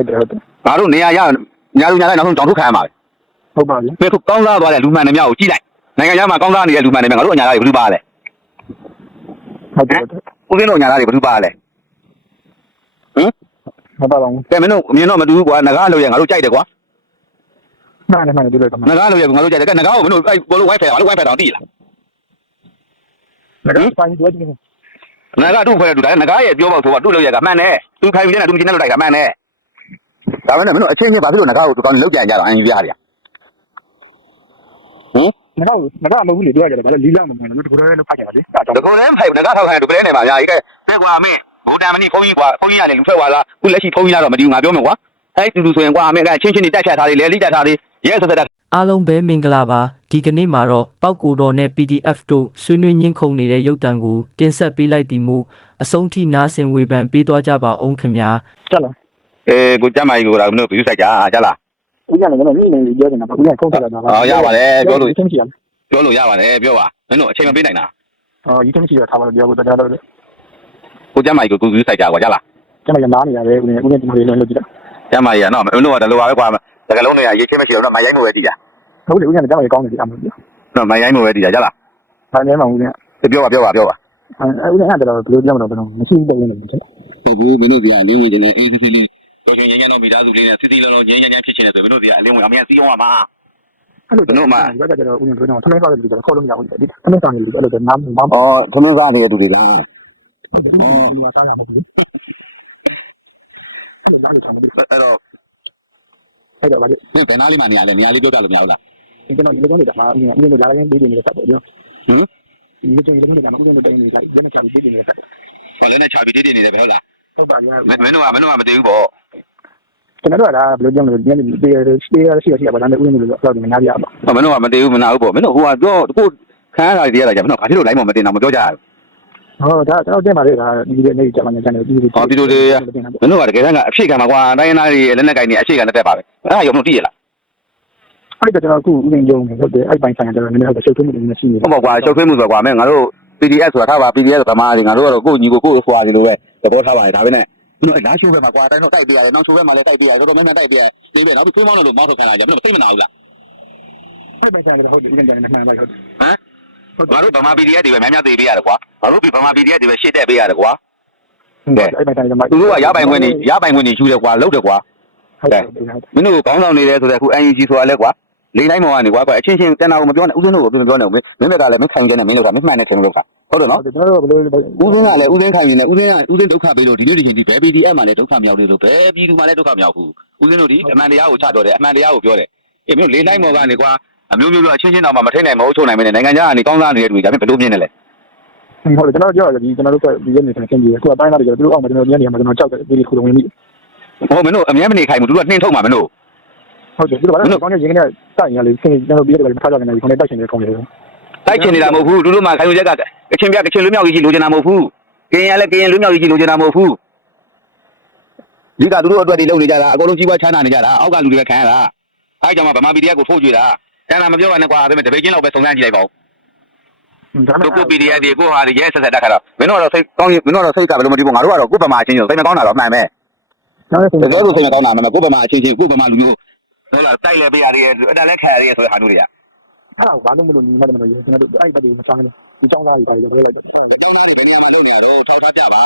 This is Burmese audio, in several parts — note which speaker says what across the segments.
Speaker 1: ဟုတ်တယ်ဟုတ်တယ်
Speaker 2: ငါတို့နေရာရညာလူညာလိုက်နောက်ဆုံးတောင်ထုတ်ခံရမှာပဲ
Speaker 1: ဟုတ်ပါပြီ
Speaker 2: ဘယ်ခုကောင်းစားသွားတဲ့လူမှန်တွေများကိုကြည့်လိုက်နိုင်ငံခြားမှာကောင်းစားနေတဲ့လူမှန်တွေများငါတို့အညာသားတွေဘယ်သူပါလဲ
Speaker 1: ဟုတ်တယ်ဟုတ်တယ်
Speaker 2: ဦးစင်းတို့အညာသားတွေဘယ်သူပါလဲဟမ်
Speaker 1: မပါပါဘူး
Speaker 2: ကဲမင်းတို့အမြင်တော့မတူဘူးကွာငကားလို့ရငါတို့ကြိုက်တယ်ကွာ
Speaker 1: မှန်တယ်မှန်တယ်ဒီလိုကမှ
Speaker 2: ငကားလို့ရငါတို့ကြိုက်တယ်ကဲငကားကိုမင်းတို့အဲ့ကိုလို wifi ငါတို့ wifi တောင်တည်လား
Speaker 1: လည်းပိုင်းတွေ့တယ်
Speaker 2: ငကားတို့ခွဲတူတယ်ငကားရဲ့ပြောပေါ့ဆိုတော့တို့လို့ရကမှန်တယ်သူခိုင်ပြီးတဲ့သူမကျင်းတဲ့လို့တိုက်ကမှန်တယ် ဒါပဲနဲ့မင်းတို့အချင်းချင်းဘာဖြစ်လို့ငကားကိုသူကောင်းလောက်ကြံကြတော့အရင်ပြရတယ်ဟင်
Speaker 1: ငါကငါကမဟုတ်ဘူးလေပြောရတယ်ဘာလဲလီလာမမှန်ဘူးတခုတည်းလောက်ဖတ်ကြတာလေအဲ့ကြောင့်
Speaker 2: တကောလည်းမဖိုက်ဘူးငကားထောက်ခံတယ်ဒုကလေးနေမှာအများကြီးကဲတဲ့ကွာမင်းဘူတန်မနီဖုန်းကြီးကွာဖုန်းကြီးကလည်းလူဖက်သွားလားခုလက်ရှိဖုန်းကြီးလာတော့မတည်ဘူးငါပြောမယ်ကွာအဲ့တူတူဆိုရင်ကွာမင်းကချင်းချင်းနေတက်ချက်ထားလေးလဲလိတက်ထားလေးရဲဆက်ဆက်တက်
Speaker 3: အားလုံးပဲမင်္ဂလာပါဒီကနေ့မှာတော့ပောက်ကိုတော်နဲ့ PDF တို့ဆွေးနွေးညှင်းခုန်နေတဲ့ရုပ်တံကိုတင်ဆက်ပေးလိုက်သည်မို့အဆုံးထိနားဆင်ဝေဖန်ပေးသွားကြပါအောင်ခင်ဗျာ
Speaker 1: တက်လား
Speaker 2: အေးကိုကြမ်းမာကြီးကိုတော့မင်းတို့ဘယူဆိုင်ကြကြလား
Speaker 1: ဦးရလည်းလည်းနေနေပြောနေတာဦးရခုတ်တာလားချင်းချီရ
Speaker 2: ပြောလို့ရပါတယ်ပြောပါမင်းတို့အချိန်မပေးနိုင်တာ
Speaker 1: အော်ဒီချင်းချီရထားပါလို့ပြောလို့တရားတော့
Speaker 2: ကိုကြမ်းမာကြီးကိုကိုဘယူဆိုင်ကြကွာကြလား
Speaker 1: ကျွန်တော်ရနားနေရတယ်ဦးရဦးရဒီလိုလေးလုပ်ကြည့်တာ
Speaker 2: ကြမ်းမာကြီးကနော်မင်းတို့ကတလူပါပဲကွာတကလုံးတွေကရေးချင်းမရှိတော့မရိုင်းမို့ပဲတည်ကြ
Speaker 1: ဟုတ်တယ်ဦးရလည်းတောင်းရကောင်းတယ်ဒီအမှန်ပြော
Speaker 2: နော်မရိုင်းမို့ပဲတည်ကြကြလား
Speaker 1: ဘာလဲမှဦးရ
Speaker 2: ပြောပါပြောပါပြောပါ
Speaker 1: အဲဦးရအဲ့ဒါတော့ဘယ်လိုပြောမလို့ဘယ်လိုမရှိဘူးတဲ့နေတယ်
Speaker 2: ဟုတ်ဘူးမင်းတို့ဒီကအလင်းဝင်နေအေးစစ်စစ်လေး တော်ချင်းရင်းရတော့မိသားစုလေးနဲ့စစ်စစ်လုံးလုံးရင်းရင်းချင်းဖြစ်ချင်တယ်ဆိုမင်းတို့ဒီကအလင်းဝင်အမြန်စီးအောင်ပါ
Speaker 1: အဲ့လိုရကြတော့ဦးရတို့တော့ထမင်းစားတယ်လို့ခေါ်လို့မရဘူးဒီထမင်းစားတယ်လို့အဲ့လိုနားမမ
Speaker 2: ဩသမင်းစားနေတဲ့သူတွေလား
Speaker 1: ဟုတ်တယ်ဒီမှာစားရမှာဘူးအဲ့လိုလားလို့ထားမလို့
Speaker 2: အဲ့တော့
Speaker 1: အဲ့တော့ဗာလေ
Speaker 2: မင်းဘယ်နားလေးမှနေရလဲနေရာလေးပြောပြလို့မရဘူးလား
Speaker 1: ကျွန်တော်ဒီလိုနေတာမှာဦးရဦးရလာရင်ပြီးနေတယ်တက်တယ်ပြော
Speaker 2: ဟမ်
Speaker 1: ဒီလိုမျိုးနေတာမှာဦးရတို့တိုင်နေတာရမချပြီးပြီးနေတယ်တက်
Speaker 2: ဘာလဲနဲ့ခြာပြီးတည်တည်နေတယ်ပဲဟုတ်လား
Speaker 1: ဟုတ်ပါရဲ့
Speaker 2: မင်းတို့ကမင်းတို့ကမတည်ဘူးပေါ့
Speaker 1: ကျွန်တော်တို့ကဘယ်လိုပြောမလဲဒီနေ့ဒီရှိရရှိရရှိရပါလားဦးရတို့လောက်တော့များပြပါ
Speaker 2: မင်းတို့ကမတည်ဘူးမနာဘူးပေါ့မင်းတို့ဟိုကပြောကိုခံရတာတွေရတာကြမင်းတို့ဘာဖြစ်လို့လိုက်မမတင်တာမပြောကြဘူး
Speaker 1: ဟောဒါတော့တင်ပါလေဒါဒီနေ့နေ့ကြာမှကြာနေဒီ
Speaker 2: မင်းတို့ကတကယ်တမ်းကအဖြစ်ခံမှာကွာတိုင်းနာတွေလက်နဲ့ကိုင်နေအရှိခံတက်ပါပဲအဲ့ဒါရောမလို့တည်ရလား
Speaker 1: အဲ့ဒါကျွန်တော်အခုဦးရယုံနေဟုတ်တယ်အဲ့ပိုင်းဆိုင်ကတော့နည်းနည်းတော့ရှုပ်ထွေးမှုတွေမရှိဘူး
Speaker 2: ဟုတ်ပါကွာရှုပ်ထွေးမှုဆိုကွာမင်းငါတို့ PDF ဆိုတာထားပါ PDF ဆိုတာမားတွေငါတို့ကတော့ကိုညီကိုကိုဖွာစီလိုပဲသဘောထားပါတယ်ဒါပဲနဲ့ မင်းတို့လားရှိုးပဲမှာကွာတိုင်းတော့တိုက်ပြရတယ်နောက်ရှိုးပဲမှာလည်းတိုက်ပြရတယ်တော်တော်များများတိုက်ပြရတယ်ဒီပဲနောက်ပြီးသွေးမောင်းလို့မောင်းထုတ်ခံရကြမင်းတို့သိမနာဘူးလား
Speaker 1: အဲ့ပိုင်းဆိုင်ကတော့ဟုတ်တယ်ဦးရယုံနေမှန်ပါဟုတ်တယ်
Speaker 2: ငါတို့ဗမာ PDF တွေပဲများများသိပေးရတယ်ကွာငါတို့ဒီဗမာ PDF တွေပဲရှေ့တက်ပေးရတယ်ကွာ
Speaker 1: အဲ့ပိုင်းဆိုင်ကမှ
Speaker 2: သူတို့ကရပိုင်ခွင့်တွေရပိုင်ခွင့်တွေယူတယ်ကွာလုပ်တယ်ကွာ
Speaker 1: ဟုတ်တယ်
Speaker 2: မင်းတို့ခေါင်းဆောင်နေတယ်ဆိုတဲ့အခု NUG ဆိုတာလဲကွာ လိမ့်တိုင်းမောင်ကနေကွာကွာအချင်းချင်းတန်တာကိုမပြောနဲ့ဦးစင်းတို့ကိုပြောနေဦးမင်းမင်းဘက်ကလည်းမင်းခိုင်ကျတဲ့မင်းတို့ကမင်းမှန်တဲ့ထင်လို့ကဟုတ်တယ်နော်
Speaker 1: ကျွန်တော်တို့ဘယ်လို
Speaker 2: ဦးစင်းကလည်းဦးစင်းခိုင်နေတယ်ဦးစင်းကဦးစင်းဒုက္ခပေးလို့ဒီနေ့ဒီချိန်ဒီဘယ် PDF မှာလည်းဒုက္ခမြောက်နေလို့ဘယ်ပြည်သူမှာလည်းဒုက္ခမြောက်ဘူးဦးစင်းတို့ဒီအမှန်တရားကိုချတော်တယ်အမှန်တရားကိုပြောတယ်အေးမင်းတို့လိမ့်တိုင်းမောင်ကနေကွာအမျိုးမျိုးပြောအချင်းချင်းတော့မှမထိနိုင်မဟုတ်ချုံနိုင်မင်းနိုင်ငံခြားကနေကောင်းစားနေတဲ့လူတွေဒါပေမဲ့ဘယ်လိုမြင်နေလဲ
Speaker 1: ဟုတ်တယ်ကျွန်တော်ပြောရတယ်ဒီကျွန်တော်တို့ကဒီရက်နေဆင်းပြေခုအပိုင်းသားတွေကျွန်တော်တို့အောင်မှာကျွန်တော်ညနေမှာကျွန်တော်ကြောက်တယ်ဒီခုလုံးဝင်ပြီ
Speaker 2: ဟိုမင်းတို့အမြဲမနေခိုင်ဘူးသူတို့ကနှင်းထုတ်မှာမင်းတို့
Speaker 1: ဟုတ်တယ်ဒီလိုပါတော့ကောင်းတဲ့ရင်ကနေတိုင်ရလေဆင်းကျွန်တော်ပြီးရတယ်မထားကြနေဘူးခေါင်းနဲ့တိုက်ရှင်နေခေါင်းလေး
Speaker 2: တိုက်ချင်နေတာမဟုတ်ဘူးသူတို့မှခိုင်ယူချက်ကကချင်းပြကချင်းလူမျိုးကြီးလိုချင်တာမဟုတ်ဘူးကရင်ရလည်းကရင်လူမျိုးကြီးလိုချင်တာမဟုတ်ဘူးဒီကသူတို့အတွက်တွေလုပ်နေကြတာအကုန်လုံးကြီးပွားချမ်းသာနေကြတာအောက်ကလူတွေပဲခံရတာအဲကြောင့်မှဗမာပြည်တရားကိုထိုးကြွေတာတန်တာမပြောပါနဲ့ကွာဒါပေမဲ့တပိတ်ချင်းလောက်ပဲစုံစမ်းကြည့်လိုက်ပါဦး
Speaker 1: ဒါမှမ
Speaker 2: တို့
Speaker 1: ဟုတ်
Speaker 2: ကို PDF တွေကိုဟာတွေရဲဆက်ဆက်တက်ခါတော့မင်းတို့ကတော့စိတ်ကောင်းရင်မင်းတို့ကတော့စိတ်ကဘယ်လိုမတည်ဘူးငါတို့ကတော့ကိုယ်ဗမာအချင်းချင်းစိတ်မကောင်းတာတော့မှန်ပဲ
Speaker 1: ကျွန်တော်
Speaker 2: တကယ်လို့စိတ်မကောင်းတာမှန်ပဲကိုယ်ဗမာအချင်းချင်းကိုယ်ဗမာလူမျိုး ဟုတ်လားတိုက်လဲပေးရတဲ့အဲ့ဒါလည်းခံရတဲ့ဆိုတဲ့ဟာမျိုးတွေက
Speaker 1: အဲ့ဘာလို့မလို့ညီမတို့ကျွန်တော်တို့အဲ့ဘက်ဒီမဆောင်ဘူးဒီចောင်းသားတွေပါလေပြောလိုက်တယ်
Speaker 2: ကျောင်းသားတွေဘယ်နေရာမှာလုပ်နေရတော့ထောက်ထားပြပါ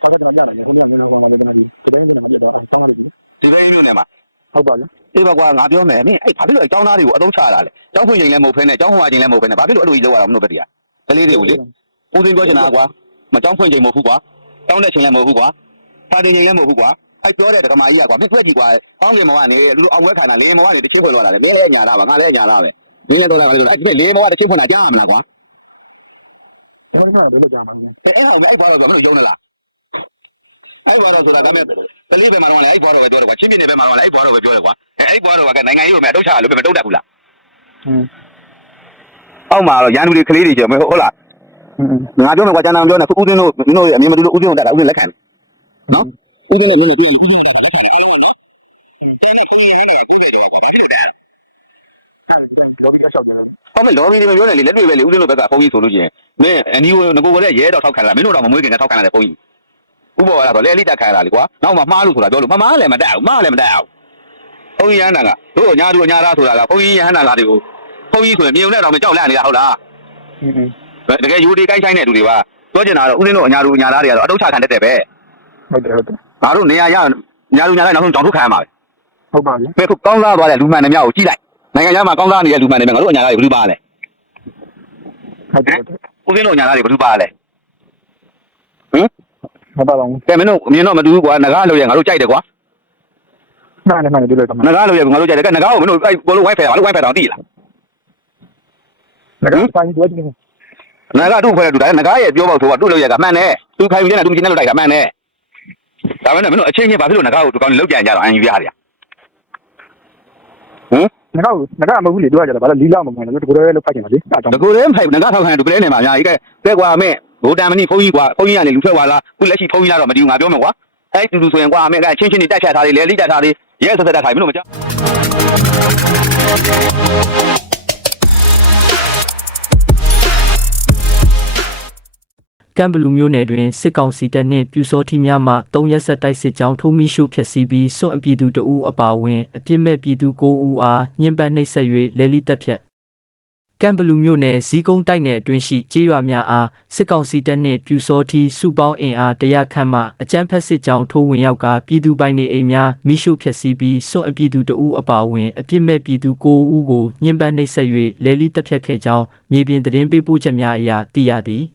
Speaker 1: ဆောက်တယ်ကျွန်တော်ရတယ်ကျွန်တော်မျိုးကောင်လာတယ်ကျွန်တော်ဒီတိုင်းကနေမှပြတော့ဆောင်းလိုက်ပြီ
Speaker 2: ဒီဘက်မျိုးနဲ့မှာ
Speaker 1: ဟုတ်ပါလား
Speaker 2: အေးပါကွာငါပြောမယ်မင်းအဲ့ဘာဖြစ်လို့အကျောင်းသားတွေကိုအသုံးချတာလဲကျောင်းဖွင့်ချိန်လည်းမဟုတ်ဖ ೇನೆ ကျောင်းဟိုဟာချိန်လည်းမဟုတ်ဖ ೇನೆ ဘာဖြစ်လို့အဲ့လိုကြီးလောက်ရတာမလို့ပဲတရားကလေးတွေကိုလေဦးသိန်းပြောချင်တာကွာမကျောင်းဖွင့်ချိန်မဟုတ်ဘူးကွာကျောင်းတဲ့ချိန်လည်းမဟုတ်ဘူးကွာစာတင်ချိန်လည်းမဟုတ်ဘူးကွာ အဲ့ပြောတဲ့ဒကမာကြီးကကွာမင်းတွေ့ကြည့်ကွာအောင်းလင်မောကနေလူအောင်ဝဲခါတာလေမောကနေတစ်ချင်းဖွင့်လာတယ်မင်းလည်းညာတာပါငါလည်းညာတာပဲမင်းလည်းတော့လာတယ်အဲ့ဒီလေမောကတစ်ချင်းဖွင့်တာကြားရမလားကွာ
Speaker 1: ကျွန်တော်တို့ကဘယ်လိုကြာမှာလဲ
Speaker 2: အဲ့အဲ့ဟောအဲ့ဘာလို့ပြောမလို့ယုံနေလားအဲ့ဘာလို့ဆိုတာဒါမဲ့ကလေးပဲမှာတော့လေအဲ့ဘာလို့ပဲပြောတယ်ကွာချင်းပြင်းနေပဲမှာတော့လေအဲ့ဘာလို့ပဲပြောတယ်ကွာအဲ့ဘာလို့ကနိုင်ငံရေးကိုမဲ့တော့ချလို့ပဲတော့တတ်ဘူးလား
Speaker 1: ဟင်း
Speaker 2: အောက်မှာတော့ရန်သူတွေကလေးတွေကြော်မဟုတ်လား
Speaker 1: ဟင်း
Speaker 2: ငါပြောမယ်ကွာကျန်တာပြောနေဦးစင်းတို့မင်းတို့ရဲ့အမြင်မတူလို့ဦးစင်းတို့တက်တာဦးစင်းလက်ခံနော် ဦးစင်းနဲ့မင်းတို့ပြီးဦးစင်းတို့
Speaker 1: ပြောပြီးအဆောက်တယ်
Speaker 2: ဟောမလော်ဘီတွေပြောတယ်လေလက်တွေပဲလေဦးစင်းတို့ဘက်ကဖုန်းကြီးဆိုလို့ရှိရင်မင်းအနီကိုငကိုကလည်းရဲတော့ထောက်ခံလာမင်းတို့တော့မမွေးခင်နဲ့ထောက်ခံလာတဲ့ဖုန်းကြီးဥပ္ပဝါဒဆိုလဲလိတက်ခိုင်းတာလေကွာနောက်မှမှားလို့ဆိုတာပြောလို့မမှားလည်းမတက်ဘူးမှားလည်းမတက်အောင်ဘုန်းကြီးရဟန္တာကတို့ညာတို့ညာသားဆိုတာကဘုန်းကြီးရဟန္တာကတွေကိုဘုန်းကြီးဆိုရင်မြေုံနဲ့တော့မကြောက်လန့်နေတာဟုတ်လား
Speaker 1: อืม
Speaker 2: တကယ်ယူဒီကိုင်းဆိုင်တဲ့လူတွေပါပြောချင်တာတော့ဦးဇင်းတို့အညာတို့ညာသားတွေကတော့အတုချခံတတ်တယ်ပဲ
Speaker 1: ဟုတ်တယ်ဟုတ်တယ်
Speaker 2: ငါတို့နေရာရညာတို့ညာသားနောက်ဆုံးကြောင်ထုတ်ခံရမှာပဲ
Speaker 1: ဟုတ်ပါပြီ
Speaker 2: ဘယ်ခုကောင်းစားသွားတဲ့လူမှန်တွေများကိုကြည့်လိုက်နိုင်ငံခြားမှာကောင်းစားနေတဲ့လူမှန်တွေများငါတို့အညာသားတွေဘယ်သူပါလဲ
Speaker 1: ဟုတ်တယ်ဟုတ်တယ်
Speaker 2: ဦးဇင်းတို့ညာသားတွေဘယ်သူပါလဲဟင်
Speaker 1: မပါပါဘူး
Speaker 2: ကဲမင်းတို့အမြင်တော့မတူဘူးကွာငကားလို့ရငါတို့ကြိုက်တယ်ကွာ
Speaker 1: မှန်တယ်မှန်တယ်ဒီလိုတော့မှန်
Speaker 2: ငကားလို့ရငါတို့ကြိုက်တယ်ကဲငကားကိုမင်းတို့အဲ့ကိုလိုဝိုင်းဖယ်ပါလို့ဝိုင်းဖယ်တော့သိလား
Speaker 1: တယ်ငါကဆိုင်ပြောကြည့်နေ
Speaker 2: ငကားတို့ဖယ်တူတယ်ငကားရဲ့ပြောပေါက်ဆိုတော့သူ့လို့ရကမှန်တယ်သူခိုင်ပြီးတဲ့သူမချင်းနဲ့လို့တိုက်ကမှန်တယ် ဒါပေမဲ့မင်းတို့အချင်းချင်းဘာဖြစ်လို့ငကားကိုဒီကောင်လောက်ကြံကြတော့အန်ယူရရဟင်
Speaker 1: ငါကငါကမဟုတ်ဘူးလေတို့ကကြတော့ဘာလို့လီလာမမှန်လို့တကူရဲလောက်ဖတ်ချင်ပါလေအဲ့ကြောင့်
Speaker 2: တကူတည်းဖိုက်ငကားထောက်ခံတူကလေးနေမှာအများကြီးကဲကဲကွာမင်းဘိုးတန်မနီဖုန်းကြီးကွာဖုန်းကြီးကနေလူထွက်သွားလားခုလက်ရှိဖုန်းကြီးလာတော့မတည်ဘူးငါပြောမယ်ကွာအဲ့တူတူဆိုရင်ကွာမင်းကချင်းချင်းနေတက်ချက်ထားလေးလဲလိတက်ထားလေးရဲဆက်ဆက်တက်ထားမင်းတို့မကြောက်
Speaker 3: ကမ်ဘလူမျိုးနယ်တွင်စစ်ကောင်စီတပ်နှင့်ပြူစောထီများမှ၃ရက်ဆက်တိုက်စစ်ကြောင်းထိုးမိရှုဖျက်ဆီးပြီးစွန့်အပြည်သူတအူအပါအဝင်အပြစ်မဲ့ပြည်သူ၉ဦးအားညှဉ်းပန်းနှိပ်စက်၍လဲလီတက်ဖြတ်ကမ်ဘလူမျိုးနယ်ဇီကုန်းတိုက်နယ်အတွင်းရှိကျေးရွာများအားစစ်ကောင်စီတပ်နှင့်ပြူစောထီစုပေါင်းအင်အားတရခန့်မှအကြမ်းဖက်စစ်ကြောင်းထိုးဝင်ရောက်ကပြည်သူပိုင်နေအိမ်များမိရှုဖျက်ဆီးပြီးစွန့်အပြည်သူတအူအပါအဝင်အပြစ်မဲ့ပြည်သူ၉ဦးကိုညှဉ်းပန်းနှိပ်စက်၍လဲလီတက်ဖြတ်ခဲ့ကြောင်းမြေပြင်သတင်းပေးပို့ချက်များအရသိရသည်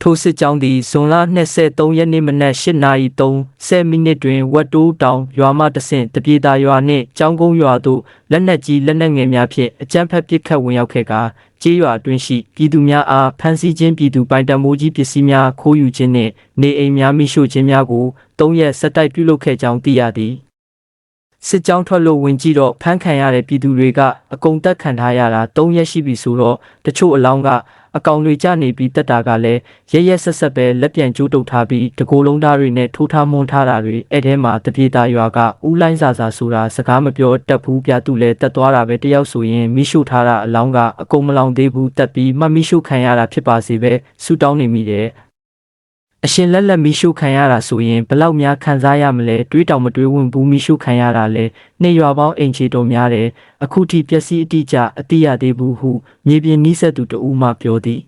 Speaker 3: ထိုစစ်ကြောင်းသည်ဇွန်လ23ရက်နေ့မနက်8:30မိနစ်တွင်ဝတ်တိုးတောင်ရွာမှတဆင့်တပြေတာရွာနှင့်ကျောင်းကုန်းရွာသို့လက်နက်ကြီးလက်နက်ငယ်များဖြင့်အကြမ်းဖက်ပစ်ခတ်ဝင်ရောက်ခဲ့ကာကျေးရွာအတွင်းရှိပြည်သူများအားဖမ်းဆီးခြင်းပြည်သူပိုင်တံမိုးကြီးပစ္စည်းများခိုးယူခြင်းနှင့်နေအိမ်များမိရှို့ခြင်းများကို၃ရက်ဆက်တိုက်ပြုလုပ်ခဲ့ကြောင်းသိရသည် စစ်ကြောင်းထွက်လို့ဝင်ကြည့်တော့ဖမ်းခံရတဲ့ပြည်သူတွေကအကုန်တက်ခံထားရတာ၃ရက်ရှိပြီဆိုတော့တချို့အလောင်းကအကောင်တွေကြနေပြီးတက်တာကလည်းရရက်ဆက်ဆက်ပဲလက်ပြန်ကျိုးတုပ်ထားပြီးတကိုယ်လုံးသားတွေနဲ့ထိုးထားမွန်းထားတာတွေအဲ့ထဲမှာတပြေတာရွာကဥလိုင်းစာစာဆိုတာစကားမပြောတက်ဘူးပြသူလဲတက်သွားတာပဲတယောက်ဆိုရင်မိရှုထားတာအလောင်းကအကုန်မလောင်သေးဘူးတက်ပြီးမှတ်မိရှုခံရတာဖြစ်ပါစေပဲဆူတောင်းနေမိတယ် အရှင်လက်လက်မီရှုခံရတာဆိုရင်ဘယ်လောက်များခံစားရမလဲတွေးတောင်မတွေးဝင်ဘူးမီရှုခံရတာလဲနေရွာပေါင်းအိမ်ချေတော်များတယ်အခုထိပျက်စီးအတိအကျအတိရသေးဘူးဟုမြေပြင်နီးစပ်သူတဦးမှပြောသည်